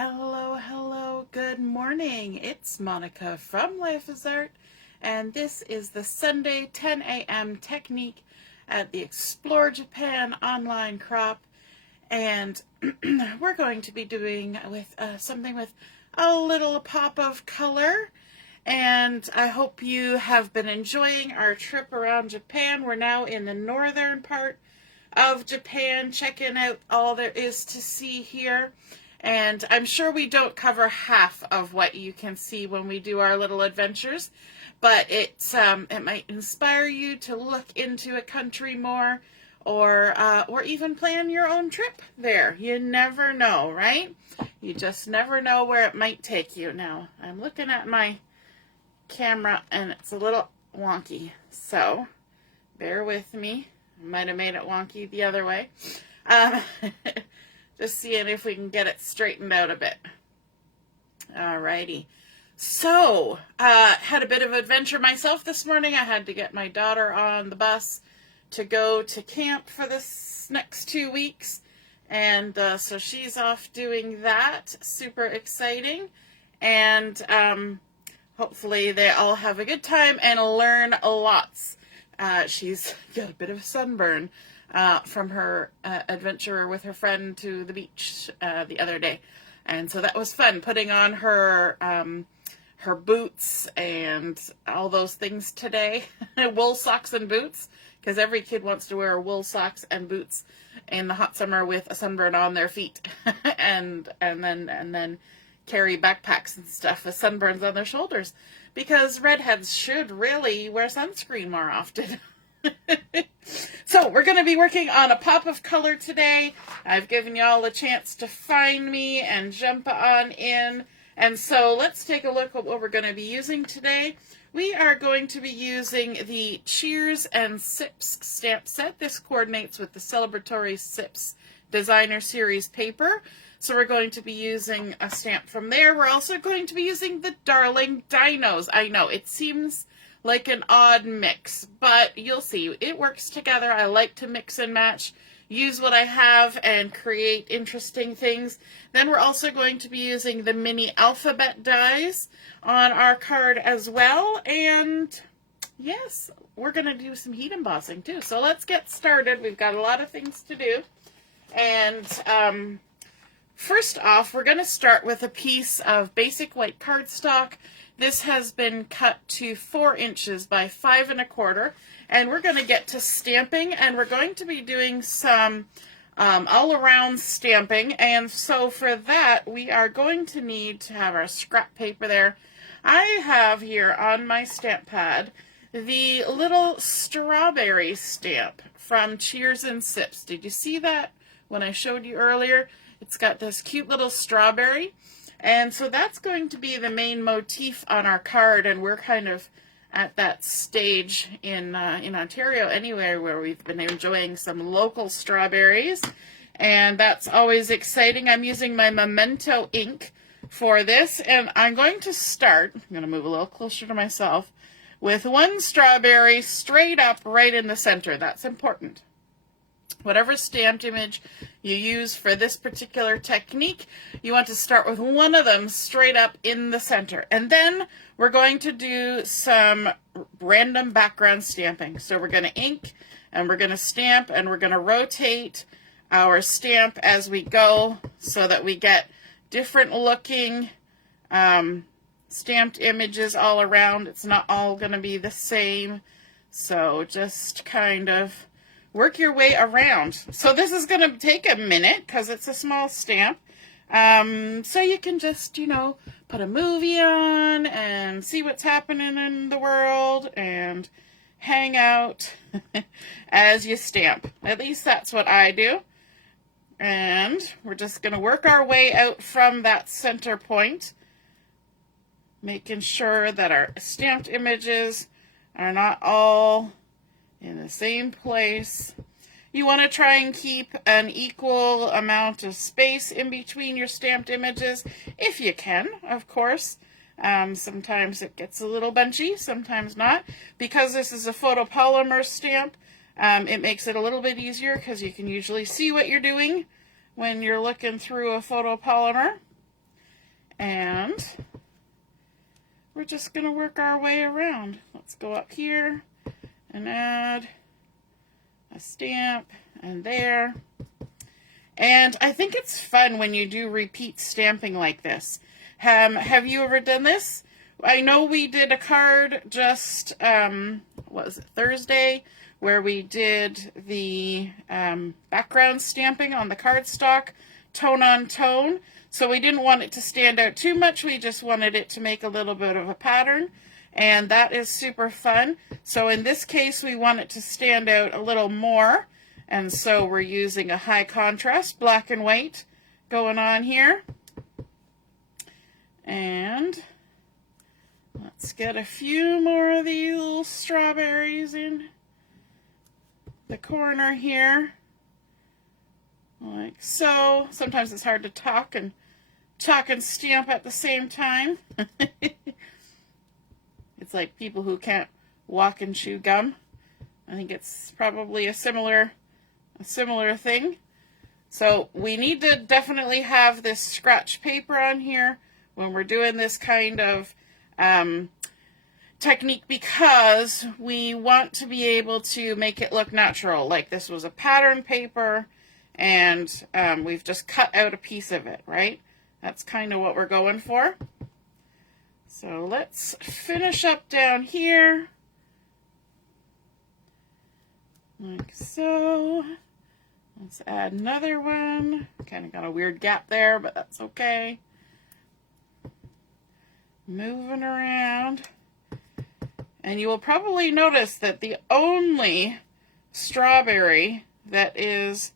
Hello, hello, good morning. It's Monica from Life is Art, and this is the Sunday 10 a.m. technique at the Explore Japan online crop. And we're going to be doing with something with a little pop of color. And I hope you have been enjoying our trip around Japan. We're now in the northern part of Japan, checking out all there is to see here. And I'm sure we don't cover half of what you can see when we do our little adventures, but it might inspire you to look into a country more, or even plan your own trip there. You never know, right? You just never know where it might take you. Now, I'm looking at my camera and it's a little wonky, so bear with me. I might have made it wonky the other way. Just seeing if we can get it straightened out a bit. Alrighty. So, had a bit of adventure myself this morning. I had to get my daughter on the bus to go to camp for this next 2 weeks. And so she's off doing that. Super exciting. And hopefully they all have a good time and learn lots. She's got a bit of a sunburn from her adventure with her friend to the beach the other day. And so that was fun, putting on her her boots and all those things today. Wool socks and boots, because every kid wants to wear wool socks and boots in the hot summer with a sunburn on their feet and then carry backpacks and stuff with sunburns on their shoulders, because redheads should really wear sunscreen more often. So we're going to be working on a pop of color today. I've given you all a chance to find me and jump on in. And so let's take a look at what we're going to be using today. We are going to be using the Cheers and Sips stamp set. This coordinates with the Celebratory Sips Designer Series paper. So we're going to be using a stamp from there. We're also going to be using the Darling Dinos. I know, it seems like an odd mix, but you'll see, it works together. I like to mix and match, use what I have, and create interesting things. Then we're also going to be using the mini alphabet dies on our card as well. And yes, we're going to do some heat embossing too. So let's get started. We've got a lot of things to do. And first off, we're going to start with a piece of basic white cardstock. This has been cut to 4 inches by 5 1/4, and we're going to get to stamping, and we're going to be doing some all-around stamping. And so for that, we are going to need to have our scrap paper there. I have here on my stamp pad the little strawberry stamp from Cheers and Sips. Did you see that when I showed you earlier? It's got this cute little strawberry. And so that's going to be the main motif on our card, and we're kind of at that stage in Ontario anyway, where we've been enjoying some local strawberries, and that's always exciting. I'm using my Memento ink for this, and I'm going to start, I'm going to move a little closer to myself, with 1 strawberry straight up right in the center. That's important. Whatever stamped image you use for this particular technique, you want to start with 1 of them straight up in the center. And then we're going to do some random background stamping. So we're going to ink, and we're going to stamp, and we're going to rotate our stamp as we go so that we get different looking stamped images all around. It's not all going to be the same. So just kind of work your way around. So this is going to take a minute because it's a small stamp. So you can just, put a movie on and see what's happening in the world and hang out as you stamp. At least that's what I do. And we're just going to work our way out from that center point, making sure that our stamped images are not all in the same place. You want to try and keep an equal amount of space in between your stamped images, if you can, of course. Sometimes it gets a little bunchy, sometimes not. Because this is a photopolymer stamp, it makes it a little bit easier because you can usually see what you're doing when you're looking through a photopolymer. And we're just going to work our way around. Let's go up here and add a stamp and there. And I think it's fun when you do repeat stamping like this. Have you ever done this? I know we did a card just, what was it, Thursday, where we did the background stamping on the cardstock, tone on tone. So we didn't want it to stand out too much. We just wanted it to make a little bit of a pattern. And that is super fun. So in this case, we want it to stand out a little more. And so we're using a high contrast, black and white, going on here. And let's get a few more of these little strawberries in the corner here. Like so. Sometimes it's hard to talk and stamp at the same time. It's like people who can't walk and chew gum. I think it's probably a similar thing. So we need to definitely have this scratch paper on here when we're doing this kind of technique, because we want to be able to make it look natural. Like this was a pattern paper and we've just cut out a piece of it, right? That's kind of what we're going for. So let's finish up down here. Like so. Let's add another one. Kind of got a weird gap there, but that's okay. Moving around. And you will probably notice that the only strawberry that is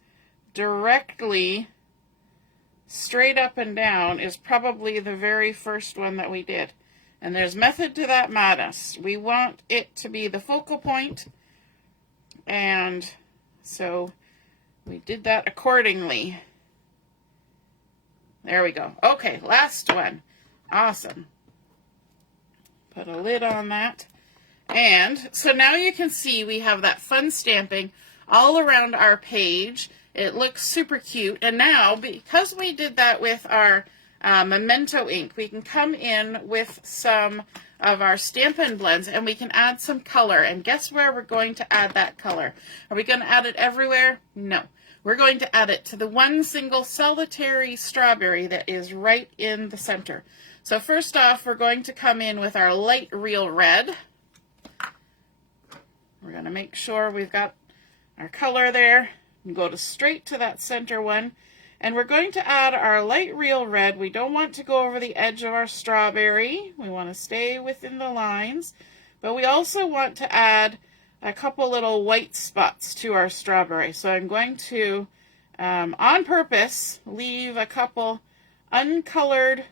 directly straight up and down is probably the very first one that we did. And there's method to that madness. We want it to be the focal point, and so we did that accordingly. There we go. Okay, last one. Awesome. Put a lid on that. And so now you can see we have that fun stamping all around our page. It looks super cute. And now, because we did that with our Memento ink, we can come in with some of our Stampin' blends and we can add some color. And guess where we're going to add that color? Are we going to add it everywhere? No. We're going to add it to the one single solitary strawberry that is right in the center. So first off, we're going to come in with our light real red. We're going to make sure we've got our color there and go straight to that center one. And we're going to add our light real red. We don't want to go over the edge of our strawberry. We want to stay within the lines. But we also want to add a couple little white spots to our strawberry. So I'm going to, on purpose, leave a couple uncolored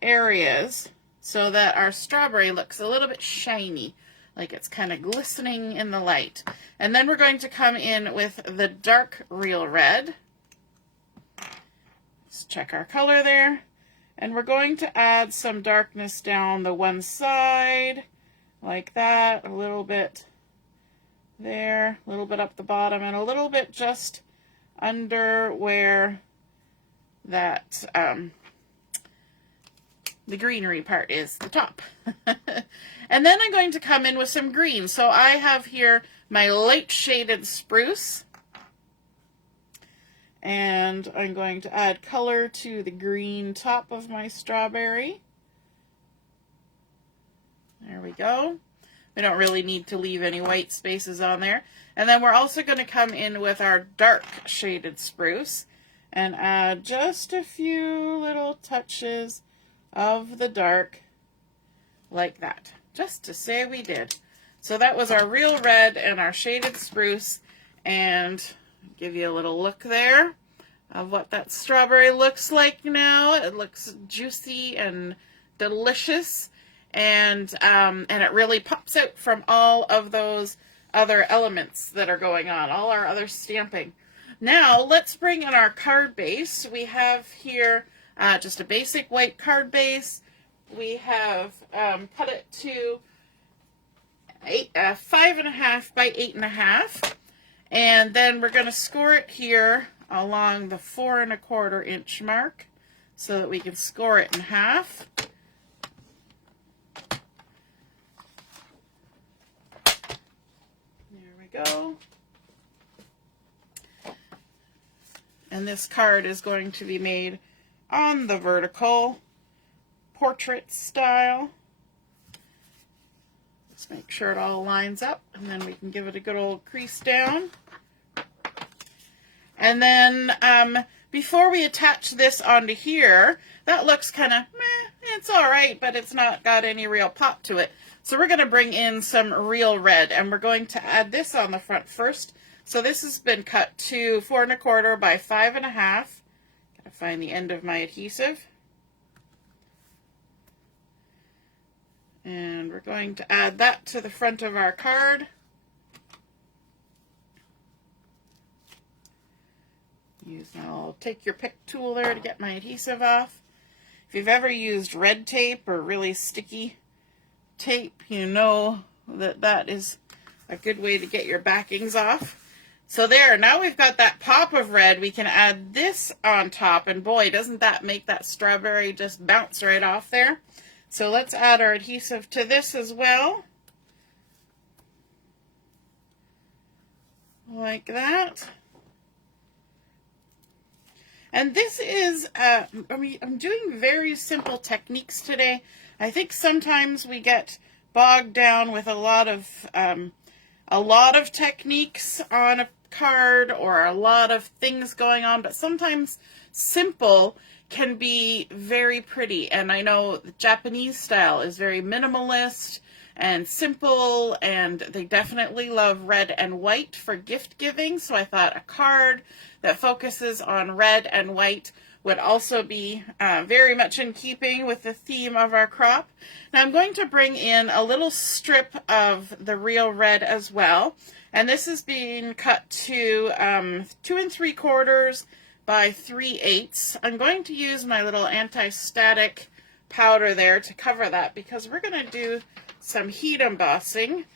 areas so that our strawberry looks a little bit shiny, like it's kind of glistening in the light. And then we're going to come in with the dark real red. Let's check our color there. And we're going to add some darkness down the one side, like that, a little bit there, a little bit up the bottom, and a little bit just under where that the greenery part is, the top. And then I'm going to come in with some green. So I have here my light shaded spruce. And I'm going to add color to the green top of my strawberry. There we go. We don't really need to leave any white spaces on there. And then we're also going to come in with our dark shaded spruce and add just a few little touches of the dark like that, just to say we did. So that was our real red and our shaded spruce, and give you a little look there of what that strawberry looks like now. It looks juicy and delicious, and it really pops out from all of those other elements that are going on, all our other stamping. Now let's bring in our card base. We have here just a basic white card base. We have cut it to 5.5 by 8.5, and then we're going to score it here along the 4 1/4 inch mark, so that we can score it in half. There we go. And this card is going to be made on the vertical portrait style. Just make sure it all lines up, and then we can give it a good old crease down. And then before we attach this onto here, that looks kind of meh, it's all right, but it's not got any real pop to it. So we're going to bring in some real red, and we're going to add this on the front first. So this has been cut to 4 1/4 by 5 1/2. Gotta find the end of my adhesive. And we're going to add that to the front of our card. I'll take your pick tool there to get my adhesive off. If you've ever used red tape or really sticky tape, you know that that is a good way to get your backings off. So there, now we've got that pop of red. We can add this on top, and boy, doesn't that make that strawberry just bounce right off there. So let's add our adhesive to this as well. Like that. And this is, I'm doing very simple techniques today. I think sometimes we get bogged down with a lot of techniques on a card or a lot of things going on, but sometimes simple can be very pretty. And I know the Japanese style is very minimalist and simple, and they definitely love red and white for gift giving. So I thought a card that focuses on red and white would also be very much in keeping with the theme of our crop. Now I'm going to bring in a little strip of the real red as well, and this is being cut to 2 3/4 by 3/8. I'm going to use my little anti-static powder there to cover that because we're going to do some heat embossing.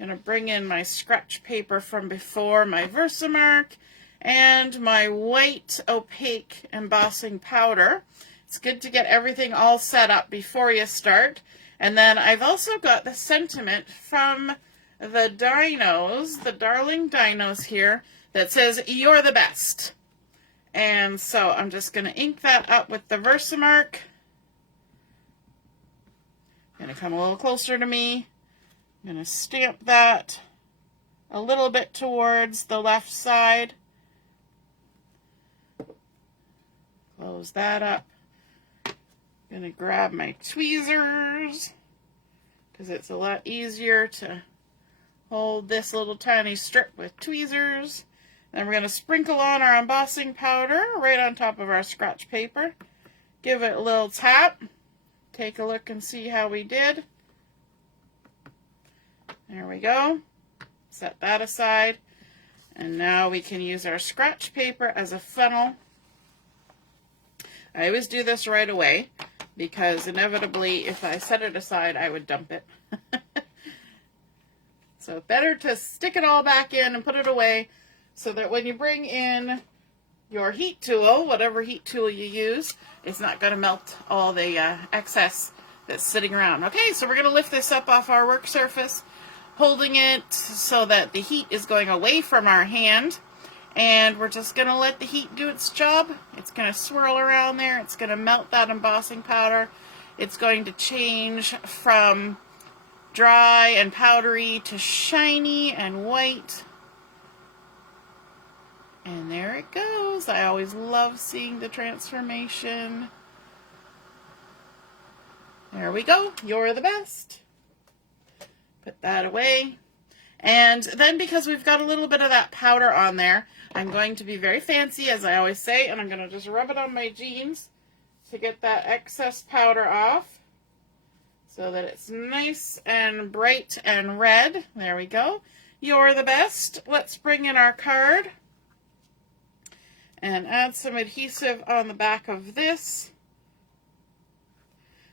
I'm going to bring in my scratch paper from before, my Versamark, and my white opaque embossing powder. It's good to get everything all set up before you start. And then I've also got the sentiment from the Dinos, the darling Dinos here, that says, "You're the best." And so I'm just going to ink that up with the Versamark. Going to come a little closer to me. I'm going to stamp that a little bit towards the left side. Close that up. Going to grab my tweezers because it's a lot easier to hold this little tiny strip with tweezers. And we're going to sprinkle on our embossing powder right on top of our scratch paper. Give it a little tap. Take a look and see how we did. There we go. Set that aside. And now we can use our scratch paper as a funnel. I always do this right away because inevitably if I set it aside I would dump it. So better to stick it all back in and put it away so that when you bring in your heat tool, whatever heat tool you use, it's not going to melt all the excess that's sitting around. Okay, so we're going to lift this up off our work surface, holding it so that the heat is going away from our hand. And we're just going to let the heat do its job. It's going to swirl around there. It's going to melt that embossing powder. It's going to change from dry and powdery to shiny and white. And there it goes. I always love seeing the transformation. There we go. You're the best. Put that away. And then because we've got a little bit of that powder on there, I'm going to be very fancy, as I always say, and I'm going to just rub it on my jeans to get that excess powder off so that it's nice and bright and red. There we go. You're the best. Let's bring in our card and add some adhesive on the back of this.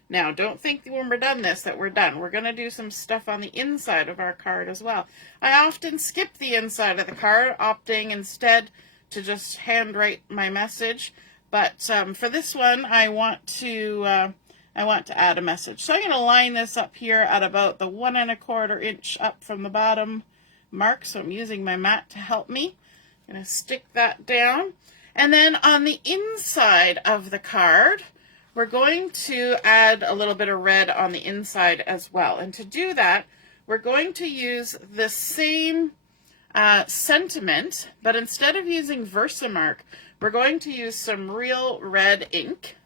Now, don't think when we're done this that we're done. We're going to do some stuff on the inside of our card as well. I often skip the inside of the card, opting instead to just handwrite my message. But for this one, I want to add a message. So I'm going to line this up here at about the 1 1/4 inch up from the bottom mark. So I'm using my mat to help me. I'm going to stick that down. And then on the inside of the card, we're going to add a little bit of red on the inside as well. And to do that, we're going to use the same sentiment, but instead of using Versamark, we're going to use some real red ink.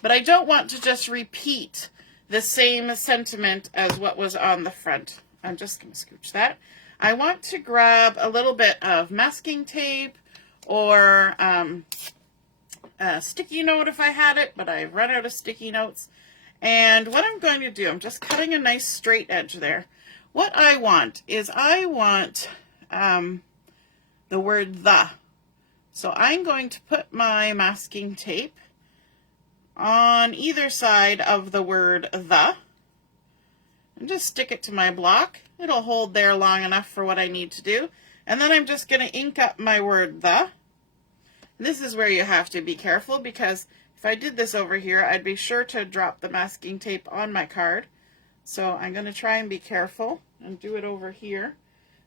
But I don't want to just repeat the same sentiment as what was on the front. I'm just going to scooch that. I want to grab a little bit of masking tape or a sticky note if I had it, but I've run out of sticky notes. And what I'm going to do, I'm just cutting a nice straight edge there. What I want is I want the word the. So I'm going to put my masking tape on either side of the word the and just stick it to my block. It'll hold there long enough for what I need to do. And then I'm just going to ink up my word the. And this is where you have to be careful, because if I did this over here, I'd be sure to drop the masking tape on my card. So I'm going to try and be careful and do it over here.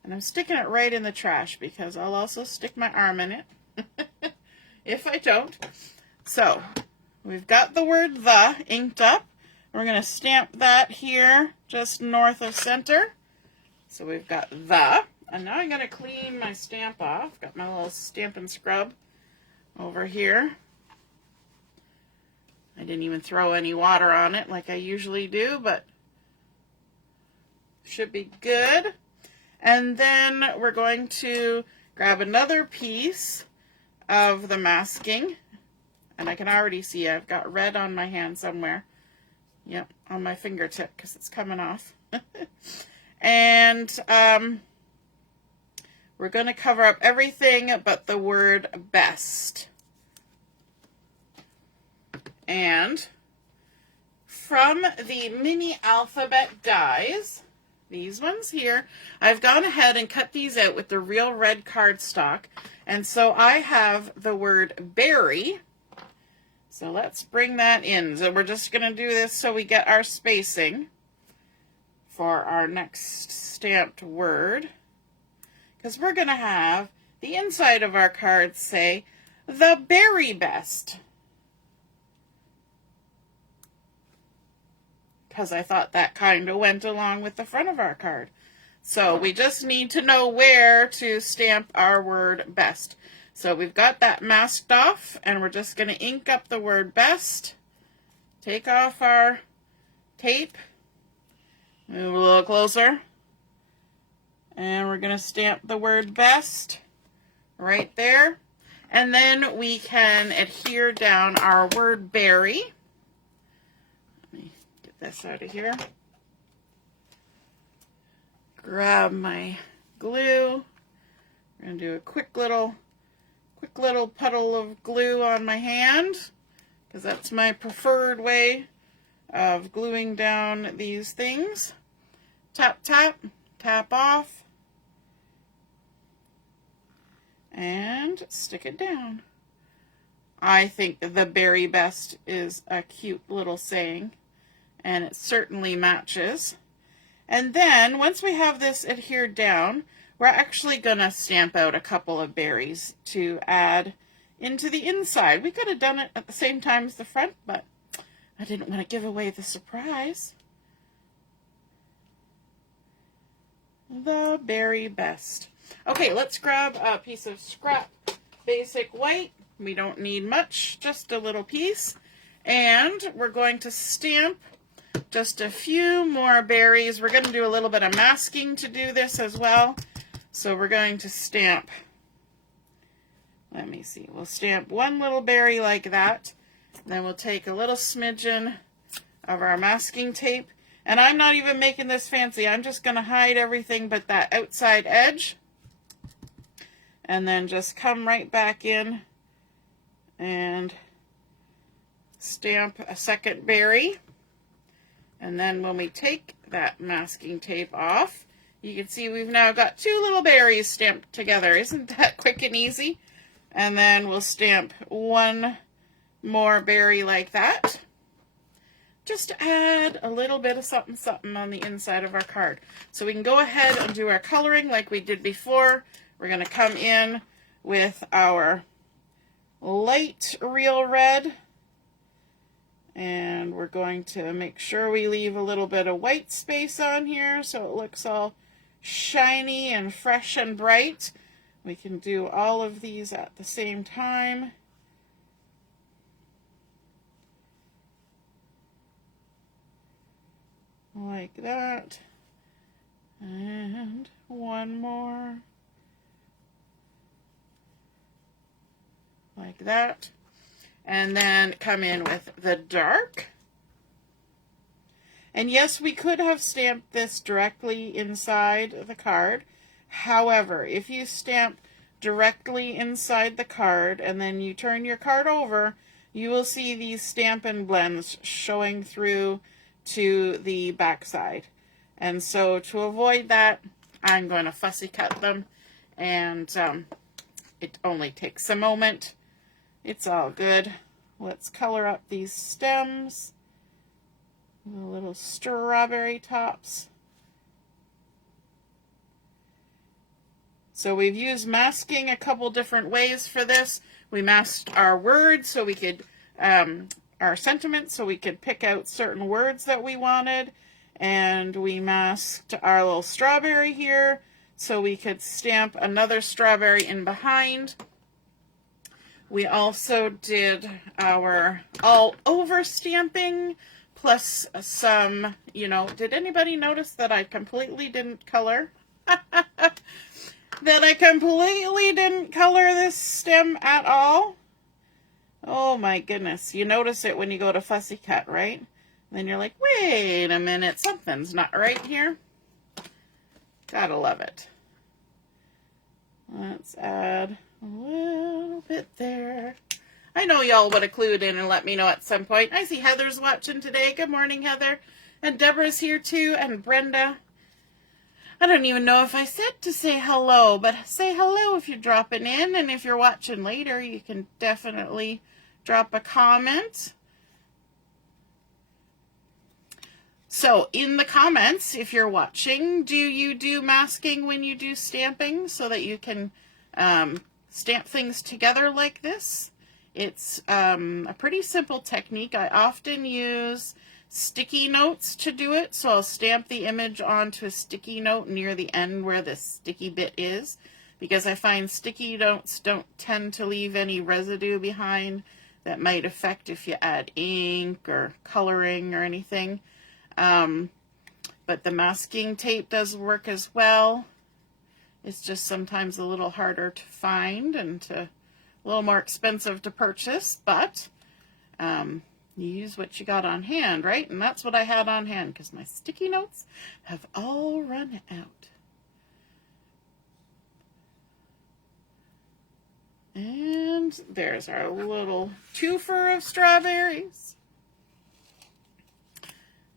And I'm sticking it right in the trash because I'll also stick my arm in it if I don't. So we've got the word the inked up. We're going to stamp that here just north of center. So we've got the. And now I'm going to clean my stamp off. Got my little Stampin' scrub over here. I didn't even throw any water on it like I usually do, but should be good. And then we're going to grab another piece of the masking. And I can already see I've got red on my hand somewhere. Yep, on my fingertip because it's coming off. And we're going to cover up everything but the word best. And from the mini alphabet dies, these ones here, I've gone ahead and cut these out with the real red cardstock. And so I have the word berry. So let's bring that in. So we're just going to do this so we get our spacing for our next stamped word. Because we're going to have the inside of our card say, the berry best. Because I thought that kind of went along with the front of our card. So we just need to know where to stamp our word best. So we've got that masked off, and we're just going to ink up the word best. Take off our tape. Move a little closer. And we're going to stamp the word best right there. And then we can adhere down our word berry. Let me get this out of here. Grab my glue. I'm going to do a quick little puddle of glue on my hand, because that's my preferred way of gluing down these things. Tap, tap, tap off. And stick it down. I think the berry best is a cute little saying, and it certainly matches. And then once we have this adhered down, we're actually going to stamp out a couple of berries to add into the inside. We could have done it at the same time as the front, but I didn't want to give away the surprise. The berry best. Okay, let's grab a piece of scrap basic white. We don't need much, just a little piece. And we're going to stamp just a few more berries. We're going to do a little bit of masking to do this as well. So we're going to stamp, let me see, we'll stamp one little berry like that. Then we'll take a little smidgen of our masking tape. And I'm not even making this fancy. I'm just going to hide everything but that outside edge. And then just come right back in and stamp a second berry. And then when we take that masking tape off, you can see we've now got two little berries stamped together. Isn't that quick and easy? And then we'll stamp one more berry like that, just to add a little bit of something something on the inside of our card. So we can go ahead and do our coloring like we did before. We're going to come in with our light real red, and we're going to make sure we leave a little bit of white space on here so it looks all shiny and fresh and bright. We can do all of these at the same time. Like that. And one more. Like that. And then come in with the dark. And yes, we could have stamped this directly inside the card. However, if you stamp directly inside the card and then you turn your card over, you will see these Stampin' blends showing through to the back side. And so to avoid that, I'm going to fussy cut them, and it only takes a moment. It's all good. Let's color up these stems, the little strawberry tops. So we've used masking a couple different ways for this. We masked our words so we could, our sentiments, so we could pick out certain words that we wanted. And we masked our little strawberry here so we could stamp another strawberry in behind. We also did our all over stamping plus some, you know, did anybody notice that I completely didn't color? That I completely didn't color this stem at all? Oh my goodness. You notice it when you go to fussy cut, right? And then you're like, wait a minute, something's not right here. Gotta love it. Let's add a little bit there. I know y'all would have clued in and let me know at some point. I see Heather's watching today. Good morning, Heather. And Deborah's here too, and Brenda. I don't even know if I said to say hello, but say hello if you're dropping in, and if you're watching later, you can definitely drop a comment. So in the comments, if you're watching, do you do masking when you do stamping so that you can stamp things together like this? It's a pretty simple technique. I often use sticky notes to do it, so I'll stamp the image onto a sticky note near the end where the sticky bit is, because I find sticky notes don't tend to leave any residue behind that might affect if you add ink or coloring or anything. But the masking tape does work as well. It's just sometimes a little harder to find and a little more expensive to purchase, but you use what you got on hand, right? And that's what I had on hand because my sticky notes have all run out. And there's our little twofer of strawberries.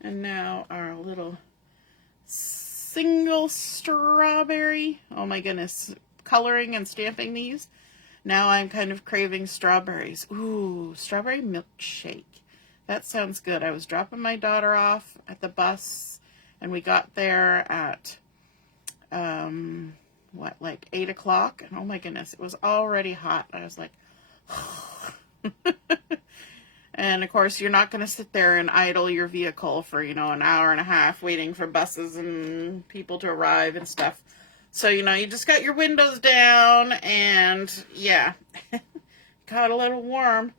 And now our little single strawberry. Oh my goodness, coloring and stamping these. Now I'm kind of craving strawberries. Ooh, strawberry milkshake. That sounds good. I was dropping my daughter off at the bus, and we got there at, like 8 o'clock? And oh my goodness, it was already hot. I was like, and of course, you're not going to sit there and idle your vehicle for, you know, an hour and a half waiting for buses and people to arrive and stuff. So, you know, you just got your windows down, and yeah, got a little warm.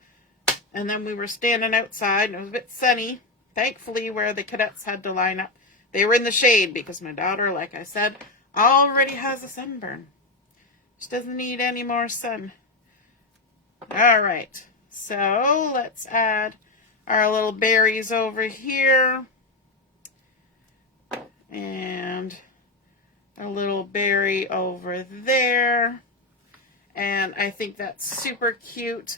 And then we were standing outside, and it was a bit sunny. Thankfully, where the cadets had to line up, they were in the shade because my daughter, like I said, already has a sunburn. She doesn't need any more sun. All right, so let's add our little berries over here. And a little berry over there. And I think that's super cute.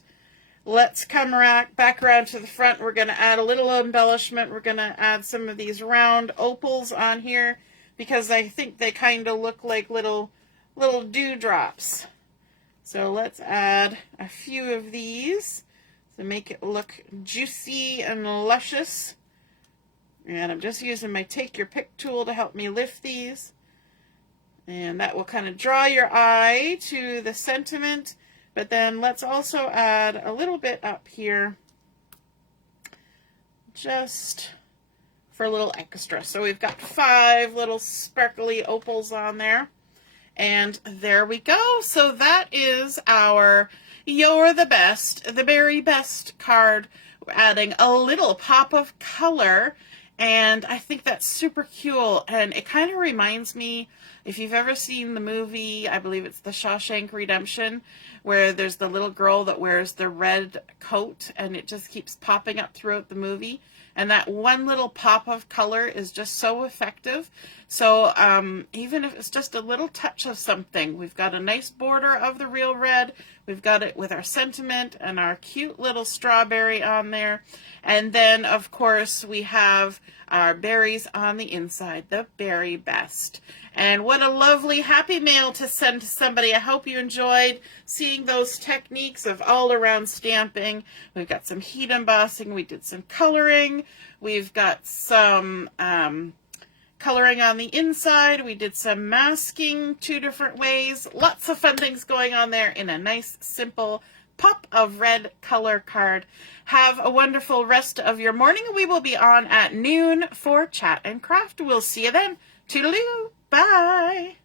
Let's come back around to the front. We're going to add a little embellishment. We're going to add some of these round opals on here because I think they kind of look like little dewdrops. So let's add a few of these to make it look juicy and luscious. And I'm just using my Take Your Pick tool to help me lift these. And that will kind of draw your eye to the sentiment. But then let's also add a little bit up here just for a little extra. So we've got 5 little sparkly opals on there. And there we go. So that is our You're the Best, the very best card. We're adding a little pop of color. And I think that's super cool. And it kind of reminds me, if you've ever seen the movie, I believe it's The Shawshank Redemption, where there's the little girl that wears the red coat and it just keeps popping up throughout the movie. And that one little pop of color is just so effective. So even if it's just a little touch of something, we've got a nice border of the real red. We've got it with our sentiment and our cute little strawberry on there. And then, of course, we have our berries on the inside, the very best. And what a lovely happy mail to send to somebody. I hope you enjoyed seeing those techniques of all around stamping. We've got some heat embossing. We did some coloring. We've got some coloring on the inside. We did some masking 2 different ways. Lots of fun things going on there in a nice, simple pop of red color card. Have a wonderful rest of your morning. We will be on at noon for Chat and Craft. We'll see you then. Toodaloo. Bye.